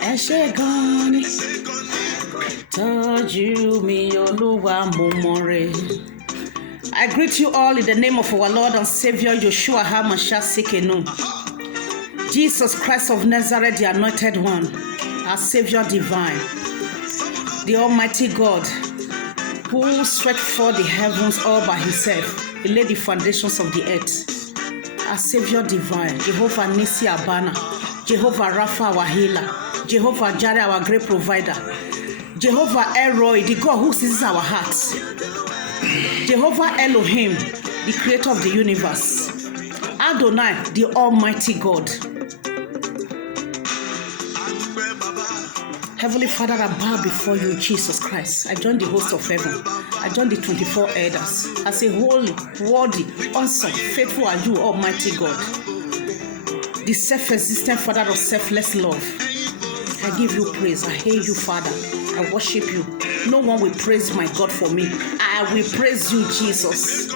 Eshegani Tọ́jú mi Olúwa mo mọ̀re. I greet you all in the name of our Lord and Savior Yeshua HaMashiach Tsidkenu. Jesus Christ of Nazareth, the Anointed One, our Savior divine, the Almighty God, who stretched forth the heavens all by himself. He laid the foundations of the earth. Our Savior divine, Jehovah Nissi Abana, Jehovah Rapha our healer, Jehovah Jireh our great provider, Jehovah Elroy, the God who sees our hearts, Jehovah Elohim, the creator of the universe, Adonai, the Almighty God. Heavenly Father, I bow before you, Jesus Christ. I join the host of heaven. I join the 24 elders. I say, holy, worthy, awesome, faithful are you, Almighty God, the self-existent Father of selfless love. I give you praise. I hail you, Father. I worship you. No one will praise my God for me. I will praise you, Jesus.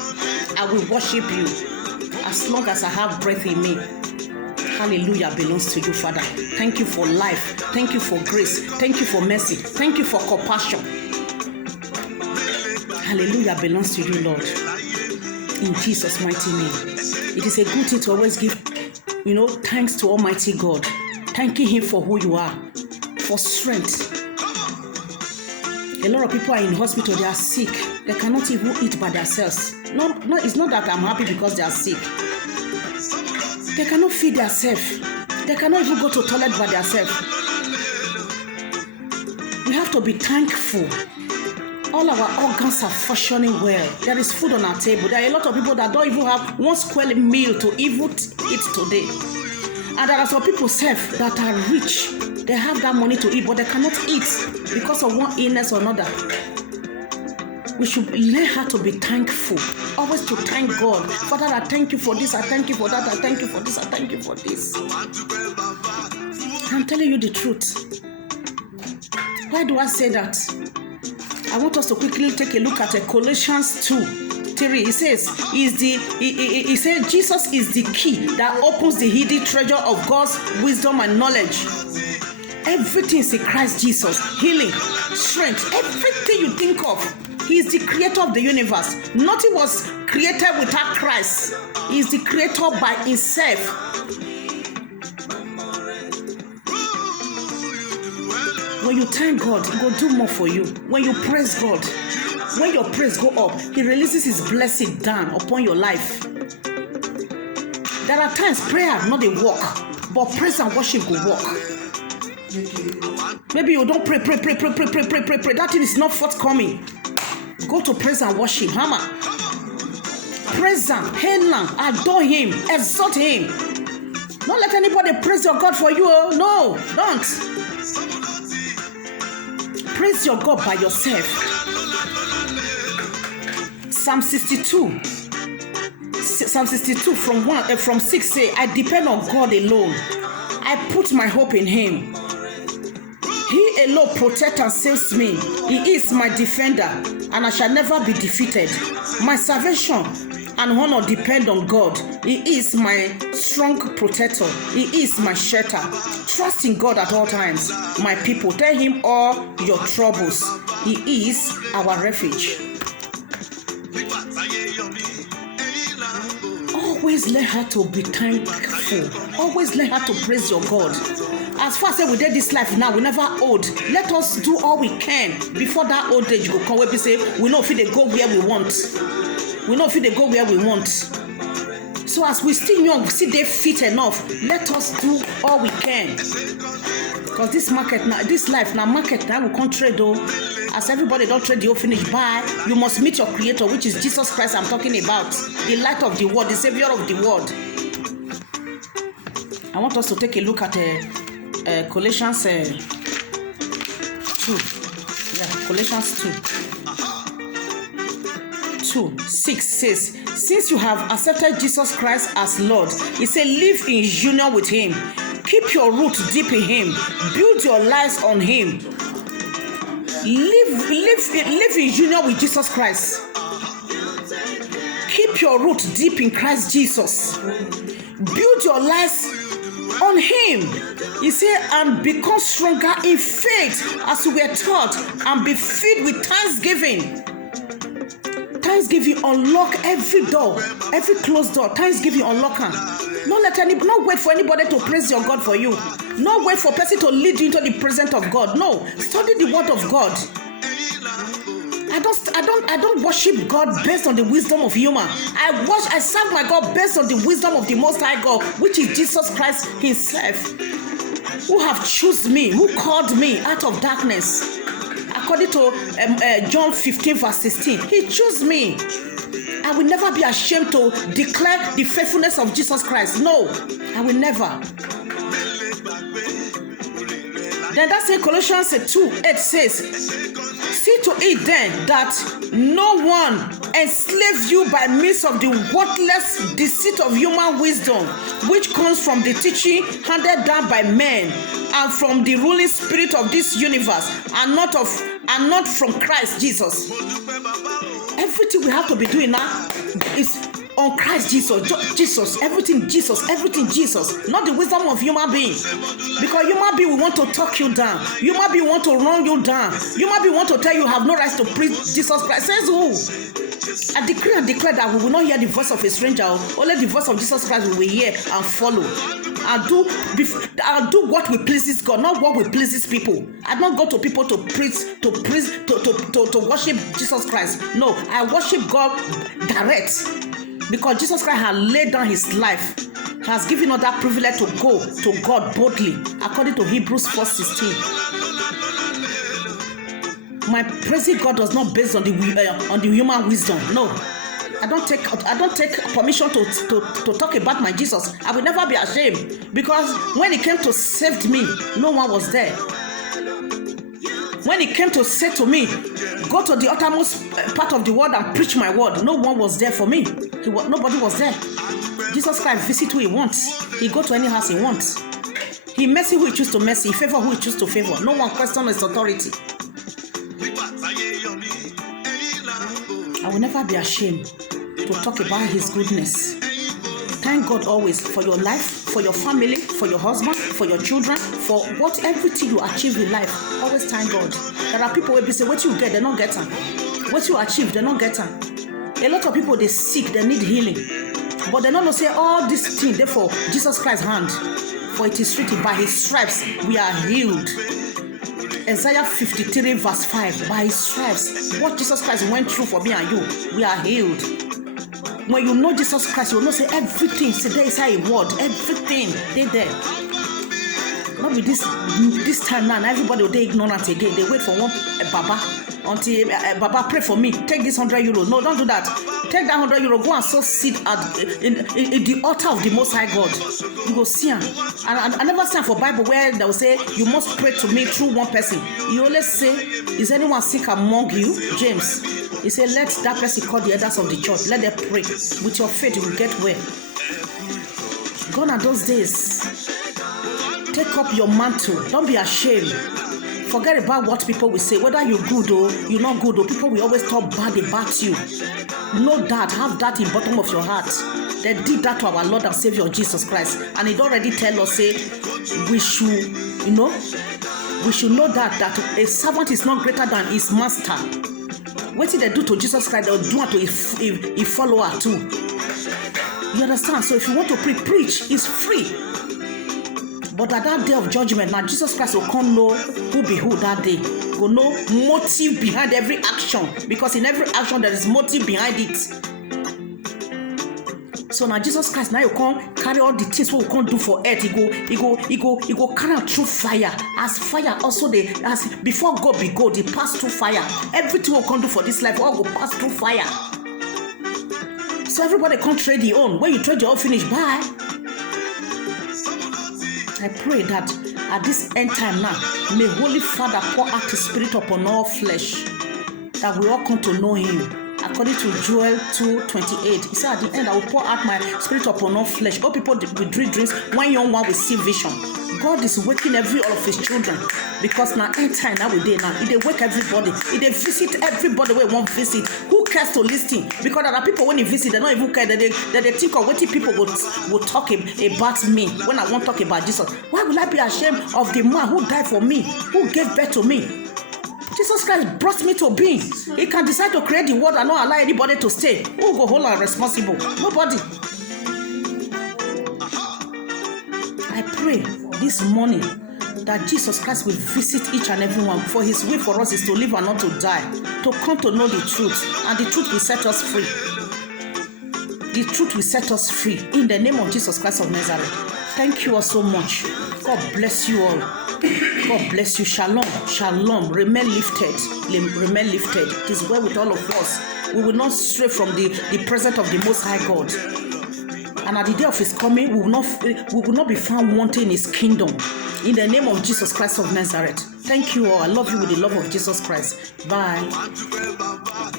I will worship you as long as I have breath in me. Hallelujah belongs to you, Father. Thank you for life. Thank you for grace. Thank you for mercy. Thank you for compassion. Hallelujah belongs to you, Lord. In Jesus' mighty name. It is a good thing to always give, thanks to Almighty God. Thanking Him for who you are, for strength. A lot of people are in hospital, they are sick. They cannot even eat by themselves. No, it's not that I'm happy because they are sick. They cannot feed themselves. They cannot even go to the toilet by themselves. We have to be thankful. All our organs are functioning well. There is food on our table. There are a lot of people that don't even have one square meal to even eat today. And there are some people that are rich. They have that money to eat, but they cannot eat because of one illness or another. We should learn how to be thankful. Always to thank God. Father, I thank you for this. I thank you for that. I thank you for this. I thank you for this. I'm telling you the truth. Why do I say that? I want us to quickly take a look at Colossians 2:3. It says, Jesus is the key that opens the hidden treasure of God's wisdom and knowledge. Everything is in Christ Jesus. Healing, strength, everything you think of. He is the creator of the universe. Nothing was created without Christ. He is the creator by himself. When you thank God, He will do more for you. When you praise God, when your praise go up, He releases His blessing down upon your life. There are times prayer not a walk, but praise and worship will walk. Maybe you don't pray. That thing is not forthcoming. Go to praise and worship. Hammer. Praise Him, hail Him, adore Him, exalt Him. Don't let anybody praise your God for you. No, don't. Praise your God by yourself. Psalm 62 from 6 say, I depend on God alone. I put my hope in Him. He alone protects and saves me. He is my defender, and I shall never be defeated. My salvation and honor depend on God. He is my strong protector. He is my shelter. Trust in God at all times. My people, tell Him all your troubles. He is our refuge. Always learn how to be thankful. Always learn how to praise your God. As far as we did this life now, we never old. Let us do all we can before that old age will come where we say we know if they go where we want. We know if they go where we want. So as we still young, see they fit enough. Let us do all we can. Because this market now, this life now, market now we can't trade though. As everybody don't trade, you finish buy. You must meet your creator, which is Jesus Christ I'm talking about. The light of the world, the savior of the world. I want us to take a look at Colossians 2. Yeah, Colossians 2:6 says, since you have accepted Jesus Christ as Lord, He said, live in union with Him. Keep your roots deep in Him. Build your lives on Him. Live in union with Jesus Christ. Keep your roots deep in Christ Jesus. Build your lives on Him. He said, and become stronger in faith as we were taught, and be filled with thanksgiving. Thanksgiving unlock every door, every closed door. Thanksgiving unlock them. Not wait for anybody to praise your God for you. Not wait for person to lead you into the presence of God. No, study the word of God. I don't worship God based on the wisdom of human. I serve my God based on the wisdom of the Most High God, which is Jesus Christ Himself, who have chosen me, who called me out of darkness. According to John 15 verse 16, He chose me. I will never be ashamed to declare the faithfulness of Jesus Christ. No, I will never. Then that same Colossians 2:8 says, see to it then that no one enslave you by means of the worthless deceit of human wisdom, which comes from the teaching handed down by men, and from the ruling spirit of this universe, and not from Christ Jesus. Everything we have to be doing now is on Christ Jesus, everything Jesus, not the wisdom of human being. Because human being will want to talk you down, human being want to run you down, human being want to tell you have no right to preach Jesus Christ. Says who? I decree and declare that we will not hear the voice of a stranger, only the voice of Jesus Christ we will hear and follow. I'll do what will pleases God, not what will pleases people. I don't go to people to preach, to worship Jesus Christ. No, I worship God direct. Because Jesus Christ has laid down His life, has given us that privilege to go to God boldly, according to Hebrews 4:16. My praising God does not based on the human wisdom. No, I don't take permission to talk about my Jesus. I will never be ashamed, because when He came to save me, no one was there. When He came to say to me, go to the uttermost part of the world and preach my word, no one was there for me. Nobody was there. Jesus Christ visit who He wants. He go to any house He wants. He mercy who He choose to mercy. He favor who He choose to favor. No one question His authority. I will never be ashamed to talk about His goodness. Thank God always for your life, for your family, for your husband, for your children, for everything you achieve in life. Always thank God. There are people who say, what you get, they don't get them. What you achieve, they don't get them. A lot of people, they sick, they need healing. But they don't say all these things, therefore, Jesus Christ's hand. For it is written, by His stripes we are healed. Isaiah 53 verse 5, by His stripes, what Jesus Christ went through for me and you, we are healed. When you know Jesus Christ, you will not say everything. Say there is a word, everything they there. Not with this time now. Everybody will be ignorant again. They wait for one Baba until Baba pray for me. Take this €100. No, don't do that. Take that €100. Go and sow seed in the altar of the Most High God. You go see him. And I never stand for Bible where they will say you must pray to me through one person. You always say, is anyone sick among you? James. He said, let that person call the elders of the church. Let them pray. With your faith, you will get well. Gone are those days. Take up your mantle. Don't be ashamed. Forget about what people will say. Whether you're good or you're not good, or people will always talk bad about you. Know that. Have that in the bottom of your heart. They did that to our Lord and Savior Jesus Christ. And He already tell us, say, we should know that a servant is not greater than his master. What did they do to Jesus Christ? They'll do it to a follower too. You understand? So if you want to preach, it's free. But at that day of judgment, now Jesus Christ will come know who be who that day. Go know motive behind every action. Because in every action, there is motive behind it. So now Jesus Christ, now you come carry all the things what we can't do for earth. He go carry out through fire. As fire also as before God be God, He pass through fire. Everything we can't do for this life, all go pass through fire. So everybody can't trade your own. When you trade your own, finish, bye. I pray that at this end time now, may Holy Father pour out His Spirit upon all flesh, that we all come to know Him. according to Joel 2:28. He said, at the end, I will pour out my spirit upon all flesh. All people will dream dreams, one young one will see vision. God is waking all of his children, because now end time now we dey now. He dey wake everybody. He dey visit everybody where he won't visit. Who cares to listen? Because there are people when he visit, they don't even care. They think of what people will talk about me when I won't talk about Jesus. Why will I be ashamed of the man who died for me, who gave birth to me? Jesus Christ brought me to being. He can decide to create the world and not allow anybody to stay. Who go hold am responsible? Nobody. I pray this morning that Jesus Christ will visit each and every one, for his will for us is to live and not to die, to come to know the truth, and the truth will set us free. The truth will set us free in the name of Jesus Christ of Nazareth. Thank you all so much. God bless you all. God bless you. Shalom. Shalom. Remain lifted. Remain lifted. It is well with all of us. We will not stray from the presence of the Most High God. And at the day of his coming, we will not be found wanting in his kingdom. In the name of Jesus Christ of Nazareth. Thank you all. I love you with the love of Jesus Christ. Bye.